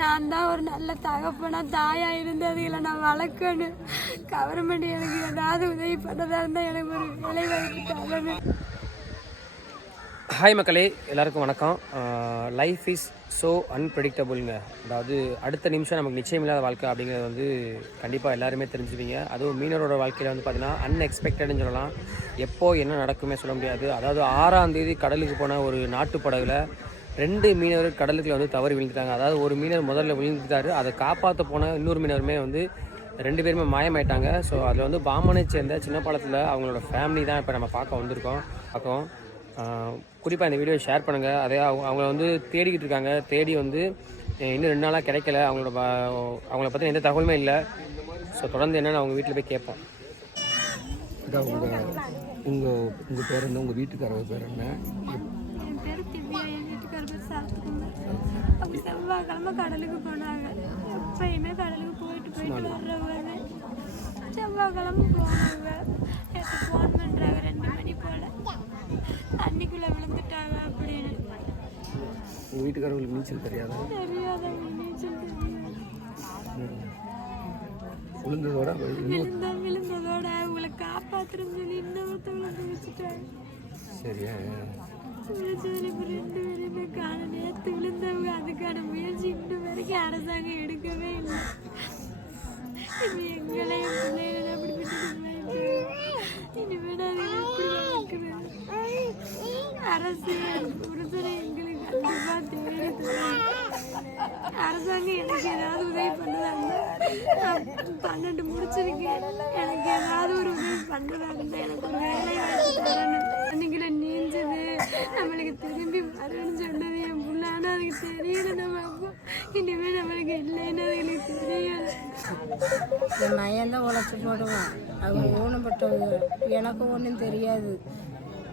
நான் தான் ஒரு நல்ல தகப்பனா தாயா இருந்ததுகளை நான் வளர்க்கணும். கவர்மெண்ட் எனக்கு ஏதாவது உதவி பண்ணதா இருந்தால் எனக்கு ஒரு வேலை வாய்ப்பு தரணும். ஹாய் மக்களே, எல்லாருக்கும் வணக்கம். லைஃப் இஸ் ஸோ அன்பிரடிக்டபுளுங்க. அதாவது அடுத்த நிமிஷம் நமக்கு நிச்சயம் இல்லாத வாழ்க்கை அப்படிங்கிறது வந்து கண்டிப்பாக எல்லாருமே தெரிஞ்சுப்பீங்க. அதுவும் மீனவரோட வாழ்க்கையில் வந்து பார்த்திங்கன்னா அன்எக்ஸ்பெக்டட்னு சொல்லலாம். எப்போ என்ன நடக்குமே சொல்ல முடியாது. அதாவது 6ஆம் தேதி கடலுக்கு போன ஒரு நாட்டு படகுல 2 மீனவர் கடலுக்குள்ள வந்து தவறி விழுந்துட்டாங்க. அதாவது ஒரு மீனவர் முதல்ல விழுந்துட்டாரு, அதை காப்பாற்ற போன இன்னொரு மீனவருமே வந்து 2 பேருமே மாயமாயிட்டாங்க. ஸோ அதில் வந்து பாம்பனை சேர்ந்த சின்னப்பாலத்தில் அவங்களோட ஃபேமிலி தான் இப்போ நம்ம பார்க்கவும் குறிப்பாக இந்த வீடியோ ஷேர் பண்ணுங்கள். அதே அவங்கள வந்து தேடிக்கிட்டு இருக்காங்க. தேடி வந்து இன்னும் 2 நாளாக கிடைக்கல. அவங்கள பற்றி எந்த தகவலுமே இல்லை. ஸோ தொடர்ந்து என்னென்னு அவங்க வீட்டில் போய் கேட்போம். உங்கள் பேர் என்ன? உங்கள் வீட்டுக்காரர் பேர் என்ன? என் பேர் திவ்யா. என் வீட்டுக்காரர் பேர் சாத்துக்குமார். அவங்க செவ்வாய்க்கிழமை கடலுக்கு போனாங்க. எப்பயுமே கடலுக்கு போயிட்டு வர்றவங்க. செவ்வாய்க்கிழமை போனாங்க. எனக்கு ஃபோன் பண்ணுறாங்க 2 மணி போல், தண்ணிக்குள்ளே விழுந்துட்டாங்க அப்படின்னு. உங்கள் வீட்டுக்காரங்களுக்கு நீச்சல் தெரியாதா? தெரியாதவங்க நீச்சல் தெரியாது. விழுந்ததோட அவங்களை காப்பாற்றுன்னு சொல்லி இன்னொருத்தவங்களை வச்சுட்டாங்க. சரியா? விழுந்ததில் இப்போ 2 பேருமே காண. நேற்று விழுந்தவங்க அதுக்கான முயற்சி இன்னும் வரைக்கும் அரசாங்கம் எடுக்கவே இல்லை. இது எங்களை என் பிள்ளைகளை அப்படி விட்டுட்டு இனிமேல் அதை எப்படி வளர்க்குறது? அரசு ஒருத்தரை எங்களுக்கு கண்டிப்பாக தேடி அரசாங்கம் எனக்கு ஏதாவது உதவி பண்ணுறாங்க. நான் 12 முடிச்சிருக்கேன். எனக்கு ஏதாவது ஒரு உதவி பண்ணுறதா இருந்தால் எனக்கு ஒரு வேலை வாய்ப்பு தரணும். அன்னைக்குள்ள நீஞ்சது நம்மளுக்கு திரும்பி வரணும்னு சொன்னது என் புள்ள. ஆனால் அதுக்கு தெரியல. நம்ம அப்பா இனிமேல் நம்மளுக்கு இல்லைன்னு அதுகளுக்கு தெரியாது. என் மையந்தான் உழைச்சி போடுவான். அவர் ஊனப்பட்டவங்க. எனக்கு ஒன்றும் தெரியாது.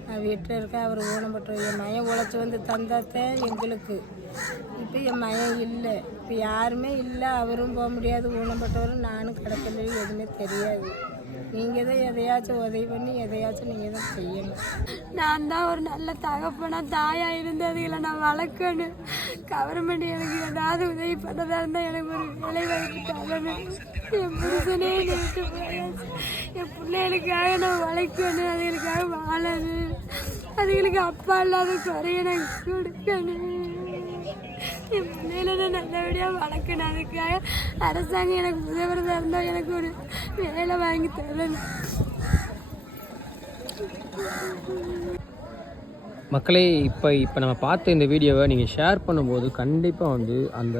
நான் வீட்டில் இருக்கேன். அவர் ஊனப்பட்டவங்க. என் மையம் உழைச்சி வந்து தந்தாத்தான் எங்களுக்கு. இப்போ என் மையம் இல்லை. இப்போ யாருமே இல்லை. அவரும் போக முடியாது. ஊனப்பட்டவரும் நானும் கிடக்கல. எதுவுமே தெரியாது. நீங்கள் தான் எதையாச்சும் உதவி பண்ணி எதையாச்சும் நீங்கள் தான் செய்யணும். நான் தான் ஒரு நல்ல தகப்பனா தாயா இருந்ததுகளை நான் வளர்க்கணும். கவர்மெண்ட் எனக்கு ஏதாவது உதவி பண்ணதா இருந்தால் எனக்கு ஒரு வேலை வாய்ப்பு தரணும். என் புருஷனே நேற்று போயாச்சு. என் பிள்ளைகளுக்காக நான் வளர்க்கணும். அதுகளுக்காக வாழணும். அதுகளுக்கு அப்பா இல்லாத குறைய நான் கொடுக்கணும். என் பிள்ளைகளை நான் நல்லபடியாக வளர்க்கணும். அதுக்காக அரசாங்கம் எனக்கு உதவுறதா இருந்தால் எனக்கு ஒரு வேலை வாங்கி தரணும். மக்களே, இப்போ நம்ம பார்த்த இந்த வீடியோவை நீங்கள் ஷேர் பண்ணும்போது கண்டிப்பாக வந்து அந்த